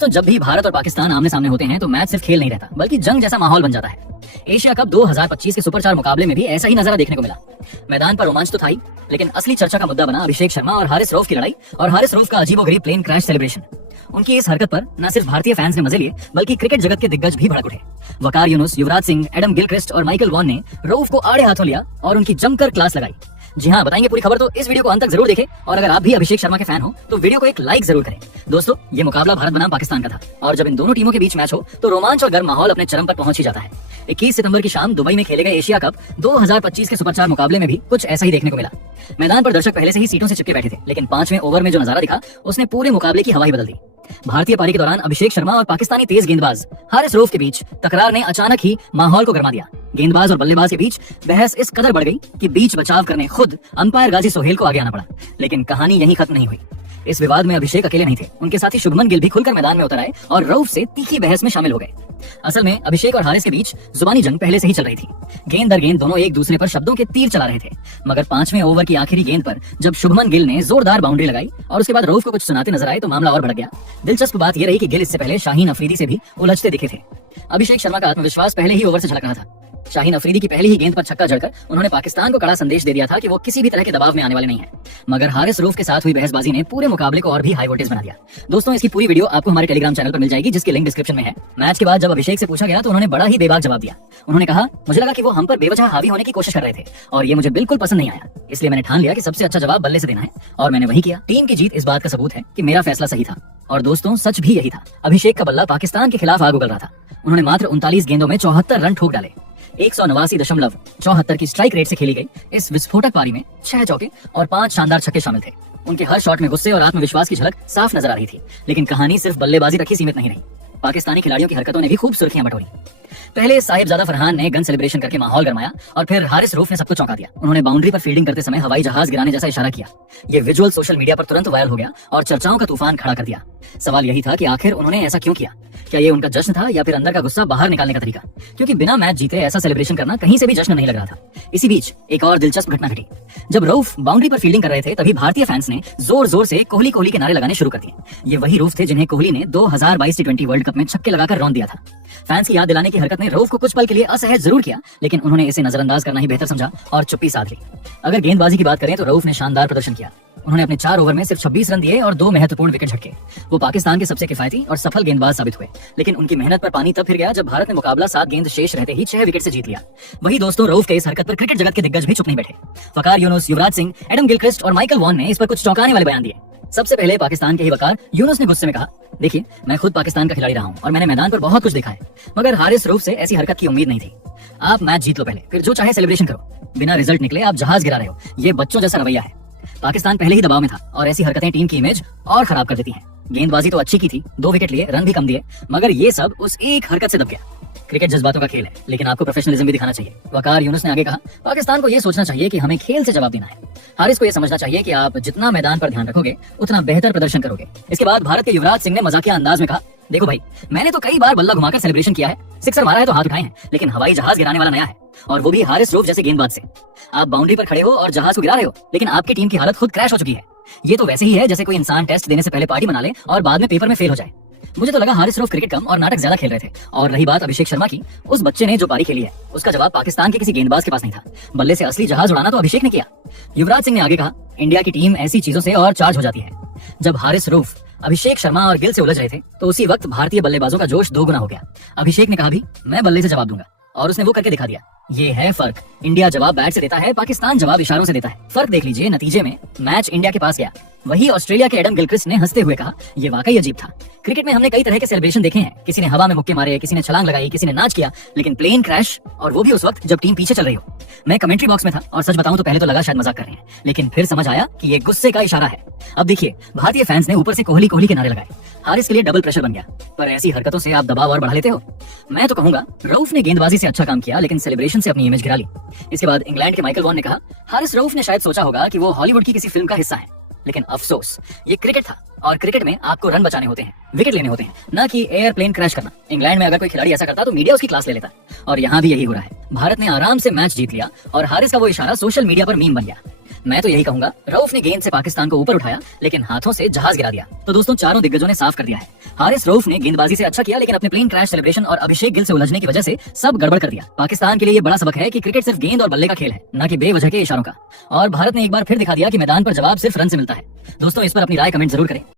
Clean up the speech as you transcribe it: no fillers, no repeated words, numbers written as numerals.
दोस्तों, जब भी भारत और पाकिस्तान आमने सामने होते हैं तो मैच सिर्फ खेल नहीं रहता बल्कि जंग जैसा माहौल बन जाता है। एशिया कप 2025 के सुपर 4 मुकाबले में भी ऐसा ही नजारा देखने को मिला। मैदान पर रोमांच तो था ही, लेकिन असली चर्चा का मुद्दा बना अभिषेक शर्मा और हारिस रऊफ की लड़ाई और हारिस रऊफ का अजीबोगरीब प्लेन क्रैश सेलिब्रेशन। उनकी इस हरकत पर न सिर्फ भारतीय फैंस ने मजे लिए बल्कि क्रिकेट जगत के दिग्गज भी भड़क उठे। वकार यूनुस, युवराज सिंह, एडम गिलक्रिस्ट और माइकल वॉन ने रऊफ को आड़े हाथों लिया और उनकी जमकर क्लास लगाई। जी हाँ, बताएंगे पूरी खबर, तो इस वीडियो को अंत तक जरूर देखें और अगर आप भी अभिषेक शर्मा के फैन हो तो वीडियो को एक लाइक जरूर करें। दोस्तों, ये मुकाबला भारत बनाम पाकिस्तान का था और जब इन दोनों टीमों के बीच मैच हो तो रोमांच और गर्म माहौल अपने चरम पर पहुंच ही जाता है। 21 सितंबर की शाम दुबई में खेले गए एशिया कप 2025 के सुपर 4 मुकाबले में भी कुछ ऐसा ही देखने को मिला। मैदान पर दर्शक पहले से ही सीटों से चिपके बैठे थे, लेकिन 5वें ओवर में जो नजारा दिखा उसने पूरे मुकाबले की हवा ही बदल दी। भारतीय पारी के दौरान अभिषेक शर्मा और पाकिस्तानी तेज गेंदबाज हारिस रऊफ के बीच तकरार ने अचानक ही माहौल को गरमा दिया। गेंदबाज और बल्लेबाज के बीच बहस इस कदर बढ़ गई कि बीच बचाव करने खुद अंपायर गाजी सोहेल को आगे आना पड़ा। लेकिन कहानी यहीं खत्म नहीं हुई। इस विवाद में अभिषेक अकेले नहीं थे, उनके साथी शुभमन गिल भी खुलकर मैदान में उतर आए और रऊफ से तीखी बहस में शामिल हो गए। असल में अभिषेक और हारिस के बीच जुबानी जंग पहले से ही चल रही थी। गेंद दर गेंद दोनों एक दूसरे पर शब्दों के तीर चला रहे थे, मगर 5वें ओवर की आखिरी गेंद पर जब शुभमन गिल ने जोरदार बाउंड्री लगाई और उसके बाद रऊफ को कुछ सुनाते नजर आए तो मामला और भड़क गया। दिलचस्प बात यह रही कि गिल इससे पहले शाहीन अफरीदी से भी उलझते दिखे थे। अभिषेक शर्मा का आत्मविश्वास पहले ही ओवर से झलक रहा था। शाहीन अफरीदी की पहली ही गेंद पर छक्का जड़कर उन्होंने पाकिस्तान को कड़ा संदेश दे दिया था कि वो किसी भी तरह के दबाव में आने वाले नहीं हैं। मगर हारिस रऊफ के साथ हुई बहसबाजी ने पूरे मुकाबले को और भी हाई वोल्टेज बना दिया। दोस्तों, इसकी पूरी वीडियो आपको हमारे टेलीग्राम चैनल पर मिल जाएगी, जिसकी लिंक डिस्क्रिप्शन में है। मैच के बाद जब अभिषेक से पूछा गया तो उन्होंने बड़ा ही बेबाक जवाब दिया। उन्होंने कहा, मुझे लगा कि वो हम पर बेवजह हावी होने की कोशिश कर रहे थे और ये मुझे बिल्कुल पसंद नहीं आया, इसलिए मैंने ठान लिया कि सबसे अच्छा जवाब बल्ले से देना है और मैंने वही किया। टीम की जीत इस बात का सबूत है कि मेरा फैसला सही था। और दोस्तों, सच भी यही था। अभिषेक का बल्ला पाकिस्तान के खिलाफ आग उगल रहा था। उन्होंने मात्र 39 गेंदों में 74 रन ठोक डाले। 189.74 की स्ट्राइक रेट से खेली गई इस विस्फोटक पारी में 6 चौके और 5 शानदार छक्के शामिल थे। उनके हर शॉट में गुस्से और आत्मविश्वास की झलक साफ नजर आ रही थी। लेकिन कहानी सिर्फ बल्लेबाजी तक ही सीमित नहीं रही। पाकिस्तानी खिलाड़ियों की हरकतों ने भी खूब सुर्खियां बटोरी। पहले साहिबजादा फरहान ने गन सेलिब्रेशन करके माहौल गरमाया और फिर हारिस रऊफ ने सबको चौंका दिया। उन्होंने बाउंड्री पर फील्डिंग करते समय हवाई जहाज गिराने जैसा इशारा किया। ये विजुअल सोशल मीडिया पर तुरंत वायरल हो गया और चर्चाओं का तूफान खड़ा कर दिया। सवाल यही था कि आखिर उन्होंने ऐसा क्यों किया? क्या ये उनका जश्न था या फिर अंदर का गुस्सा बाहर निकालने का तरीका? क्योंकि बिना मैच जीते ऐसा सेलिब्रेशन करना कहीं से भी जश्न नहीं लग रहा था। इसी बीच एक और दिलचस्प घटना घटी। जब रऊफ बाउंड्री पर फील्डिंग कर रहे थे तभी भारतीय फैंस ने जोर जोर से कोहली कोहली के नारे लगाने शुरू कर दिए। ये वही रऊफ थे जिन्हें कोहली ने 2022 T20 वर्ल्ड कप में छक्के लगाकर रौंद दिया था। फैंस की याद दिलाने की हरकत ने रऊफ को कुछ पल के लिए असहज जरूर किया, लेकिन उन्होंने इसे नजरअंदाज करना ही बेहतर समझा और चुप्पी साध ली। अगर गेंदबाजी की बात करें तो रऊफ ने शानदार प्रदर्शन किया। उन्होंने अपने 4 ओवर में सिर्फ 26 रन दिए और 2 महत्वपूर्ण विकेट झटके। वो पाकिस्तान के सबसे किफायती और सफल गेंदबाज साबित हुए, लेकिन उनकी मेहनत पर पानी तब फिर गया जब भारत ने मुकाबला 7 गेंद शेष रहते ही 6 विकेट से जीत लिया। वही दोस्तों, रऊफ के इस हरकत पर क्रिकेट जगत के दिग्गज भी चुप नहीं बैठे। वकार यूनुस, युवराज सिंह, एडम गिलक्रिस्ट और माइकल वॉन ने इस पर कुछ चौंकाने वाले बयान दिए। सबसे पहले पाकिस्तान के ही वकार यूनुस ने गुस्से में कहा, देखिए, मैं खुद पाकिस्तान का खिलाड़ी रहा हूं और मैंने मैदान पर बहुत कुछ देखा है, मगर हारिस रऊफ से ऐसी हरकत की उम्मीद नहीं थी। आप मैच जीत लो पहले, फिर जो चाहे सेलिब्रेशन करो। बिना रिजल्ट निकले आप जहाज गिरा रहे हो, ये बच्चों जैसा रवैया है। पाकिस्तान पहले ही दबाव में था और ऐसी हरकतें टीम की इमेज और खराब कर देती हैं। गेंदबाजी तो अच्छी की थी, 2 विकेट लिए, रन भी कम दिए, मगर ये सब उस एक हरकत से दब गया। क्रिकेट जज्बातों का खेल है, लेकिन आपको प्रोफेशनलिज्म भी दिखाना चाहिए। वकार यूनुस ने आगे कहा, पाकिस्तान को यह सोचना चाहिए कि हमें खेल से जवाब देना है। हारिस को यह समझना चाहिए कि आप जितना मैदान पर ध्यान रखोगे उतना बेहतर प्रदर्शन करोगे। इसके बाद भारत के युवराज सिंह ने मजाकिया अंदाज में कहा, देखो भाई, मैंने तो कई बार बल्ला घुमाकर सेलिब्रेशन किया है, सिक्सर मारा है तो हाथ उठाए हैं, लेकिन हवाई जहाज गिराने वाला नया है, और वो भी हारिस रऊफ जैसे गेंदबाज से। आप बाउंड्री पर खड़े हो और जहाज को गिरा रहे हो, लेकिन आपकी टीम की हालत खुद क्रैश हो चुकी है। ये तो वैसे ही है जैसे कोई इंसान टेस्ट देने से पहले पार्टी मना ले और बाद में पेपर में फेल हो जाए। मुझे तो लगा हारिस रऊफ क्रिकेट कम और नाटक ज्यादा खेल रहे थे। और रही बात अभिषेक शर्मा की, उस बच्चे ने जो पारी खेली है उसका जवाब पाकिस्तान के किसी गेंदबाज के पास नहीं था। बल्ले से असली जहाज उड़ाना तो अभिषेक ने किया। युवराज सिंह ने आगे कहा, इंडिया की टीम ऐसी चीजों से और चार्ज हो जाती है। जब हारिस रऊफ अभिषेक शर्मा और गिल से उलझ रहे थे तो उसी वक्त भारतीय बल्लेबाजों का जोश 2 गुना हो गया। अभिषेक ने कहा भी, मैं बल्ले से जवाब दूंगा, और उसने वो करके दिखा दिया। ये है फर्क। इंडिया जवाब बैट से देता है, पाकिस्तान जवाब इशारों से देता है। फर्क देख लीजिए, नतीजे में मैच इंडिया के पास गया। वही ऑस्ट्रेलिया के एडम गिलक्रिस्ट ने हंसते हुए कहा, ये वाकई अजीब था। क्रिकेट में हमने कई तरह के सेलिब्रेशन देखे हैं, किसी ने हवा में मुक्के मारे, किसी ने छलांग लगाई, किसी ने नाच किया, लेकिन प्लेन क्रैश, और वो भी उस वक्त जब टीम पीछे चल रही हो। मैं कमेंट्री बॉक्स में था और सच बताऊं तो पहले तो लगा शायद मजाक कर रहे हैं, लेकिन फिर समझ आया कि ये गुस्से का इशारा है। अब देखिए, भारतीय फैंस ने ऊपर से कोहली कोहली के नारे लगाए। हारिस के लिए डबल प्रेशर बन गया। पर ऐसी हरकतों से आप दबाव और बढ़ा लेते हो। मैं तो कहूंगा रऊफ ने गेंदबाजी से अच्छा काम किया, लेकिन सेलिब्रेशन से अपनी इमेज गिरा ली। इसके बाद इंग्लैंड के माइकल वॉन ने कहा, हारिस रऊफ ने शायद सोचा होगा कि वो हॉलीवुड की किसी फिल्म का हिस्सा है, लेकिन अफसोस, ये क्रिकेट था और क्रिकेट में आपको रन बचाने होते हैं, विकेट लेने होते हैं, ना कि एयरप्लेन क्रैश करना। इंग्लैंड में अगर कोई खिलाड़ी ऐसा करता तो मीडिया उसकी क्लास ले लेता, और यहाँ भी यही हो रहा है। भारत ने आराम से मैच जीत लिया और हारिस का वो इशारा सोशल मीडिया पर मीम बन गया। मैं तो यही कहूंगा, रऊफ ने गेंद से पाकिस्तान को ऊपर उठाया लेकिन हाथों से जहाज गिरा दिया। तो दोस्तों चारों दिग्गजों ने साफ कर दिया है, हारिस रऊफ ने गेंदबाजी से अच्छा किया लेकिन अपने प्लेन क्रैश सेलिब्रेशन और अभिषेक गिल से उलझने की वजह से सब गड़बड़ कर दिया। पाकिस्तान के लिए ये बड़ा सबक है कि क्रिकेट सिर्फ गेंद और बल्ले का खेल है, न कि बेवजह के इशारों का। और भारत ने एक बार फिर दिखा दिया कि मैदान पर जवाब सिर्फ रन से मिलता है। दोस्तों इस पर अपनी राय कमेंट जरूर करें।